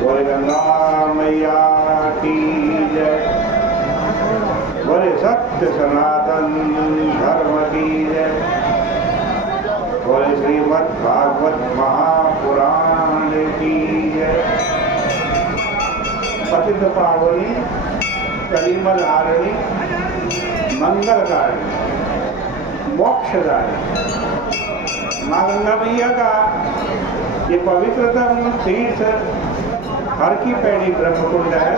बोले गंगा मैया की जय। बोले सत्य सनातन धर्म की जय। बोले श्रीमद् भागवत महापुराण की जय। पतित पावनी कलिमल हारिणी मंगलकारिणी मोक्षदायिनी माँ गंगा मैया का ये पवित्रतम तीर्थ हर की पैड़ी ब्रह्मकुंड है।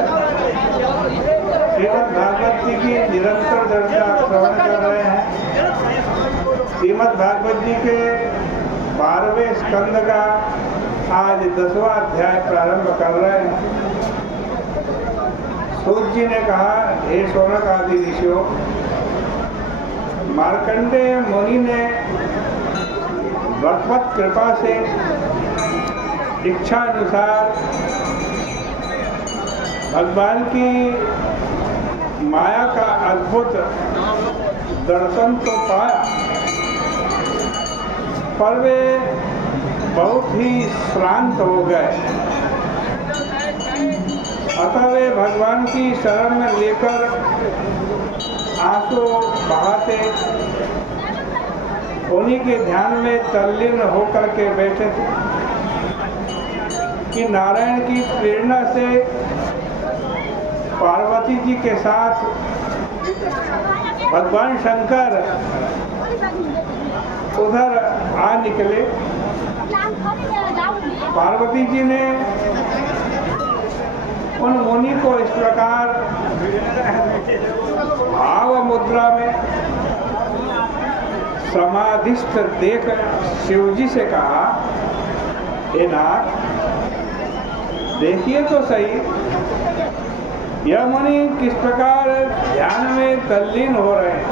श्रीमद् भागवत जी की निरंतर चर्चा श्रवण कर रहे हैं। श्रीमद् भागवत जी के 12वें स्कंद का आज 10वां अध्याय प्रारंभ कर रहे हैं। सूत जी ने कहा, हे शौनक आदि ऋषियों, मार्कंडेय मुनि ने भगवत कृपा से इच्छा अनुसार भगवान की माया का अद्भुत दर्शन तो पाया, पर वे बहुत ही श्रांत हो गए। अतः वे भगवान की शरण में लेकर आंसू बहाते उन्हीं के ध्यान में तल्लीन होकर के बैठे थे कि नारायण की प्रेरणा से पार्वती जी के साथ भगवान शंकर उधर आ निकले। पार्वती जी ने उन मुनि को इस प्रकार भाव मुद्रा में समाधिस्थ देख शिवजी से कहा, हे नाथ, देखिए तो सही, यह मुनि किस प्रकार ध्यान में तल्लीन हो रहे हैं।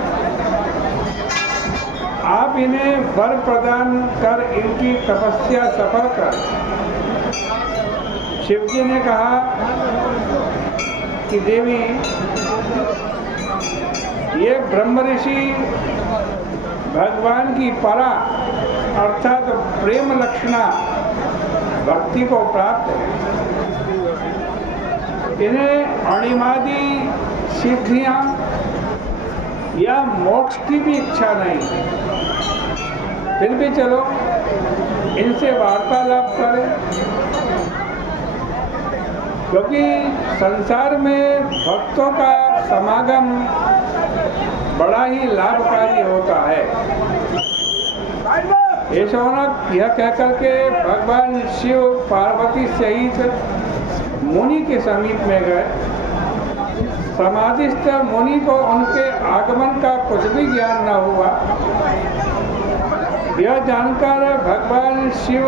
आप इन्हें वर प्रदान कर इनकी तपस्या सफल कर। शिवजी ने कहा कि देवी, ये ब्रह्म ऋषि भगवान की परा अर्थात प्रेम लक्षणा भक्ति को प्राप्त है। इन्हें अणिमादि सिद्धियां या मोक्ष की भी इच्छा नहीं, फिर भी चलो इनसे वार्तालाप करें, क्योंकि संसार में भक्तों का समागम बड़ा ही लाभकारी होता है। ये शौनक यह कहकर के भगवान शिव पार्वती सहित मुनि के समीप में गए। समाधिस्थ मुनि को उनके आगमन का कुछ भी ज्ञान न हुआ। यह जानकर भगवान शिव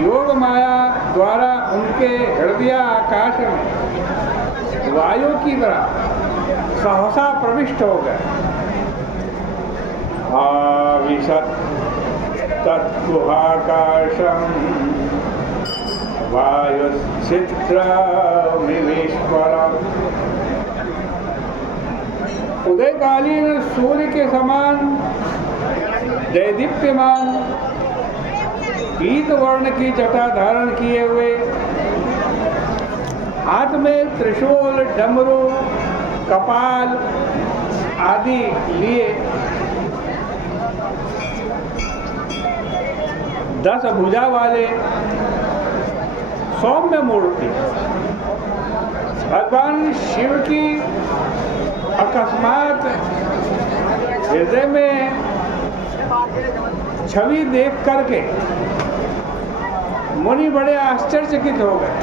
योग माया द्वारा उनके हृदय आकाश में वायु की तरह सहसा प्रविष्ट हो गए। आविशत् तत्गुहाकाशं वायुच्छिद्रमिवेश्वरम्। उदयकालीन सूर्य के समान दैदीप्यमान पीत वर्ण की जटा धारण किए हुए, हाथ में त्रिशूल, डमरू, कपाल आदि लिए 10 भुजा वाले सौम्य मूर्ति भगवान शिव की अकस्मात हृदय में छवि देख करके मुनि बड़े आश्चर्यचकित हो गए।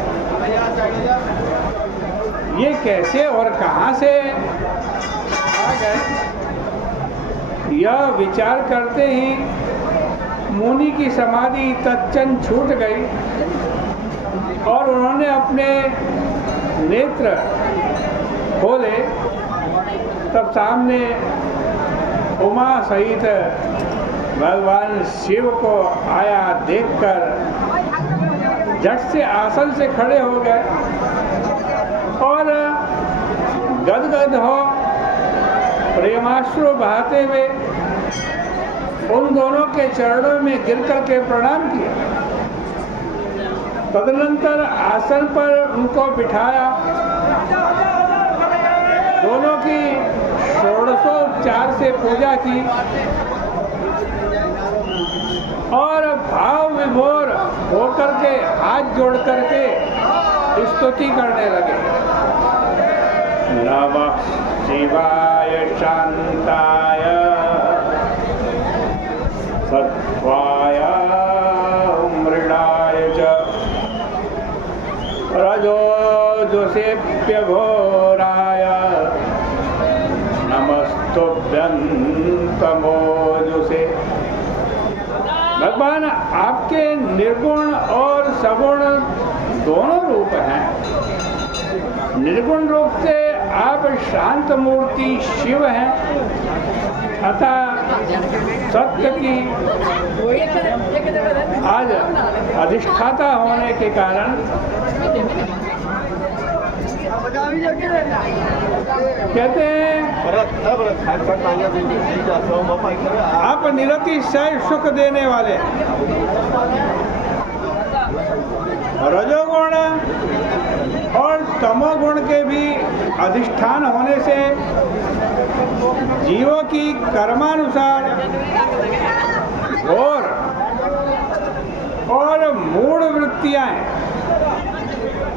ये कैसे और कहां से आ गए? यह विचार करते ही मुनि की समाधि तत्क्षण छूट गई और उन्होंने अपने नेत्र खोले। तब सामने उमा सहित भगवान शिव को आया देखकर झट से आसन से खड़े हो गए और गदगद हो प्रेमाश्रु बहाते हुए उन दोनों के चरणों में गिर कर के प्रणाम किया। तदनंतर आसन पर उनको बिठाया, दोनों की षोडशोपचार से पूजा की और भाव विभोर होकर के हाथ जोड़ करके स्तुति करने लगे। नमः शिवाय शांताय सत्वाय मृडाय च रजोजुषेभ्य घोराय नमस्तुभ्यं तमोजुषे। भगवान आपके निर्गुण और सगुण दोनों रूप हैं। निर्गुण रूप से आप शांत मूर्ति शिव हैं अतः सत्य की आज अधिष्ठाता होने के कारण कहते हैं आप निरतिशय सुख देने वाले। रजोगुण और तमोगुण के भी अधिष्ठान होने से जीवों की कर्मानुसार और मूढ़ वृत्तियां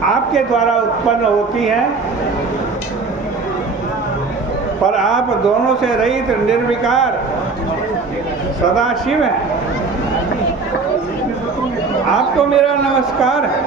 आपके द्वारा उत्पन्न होती हैं, पर आप दोनों से रहित निर्विकार सदाशिव हैं। आपको मेरा नमस्कार है।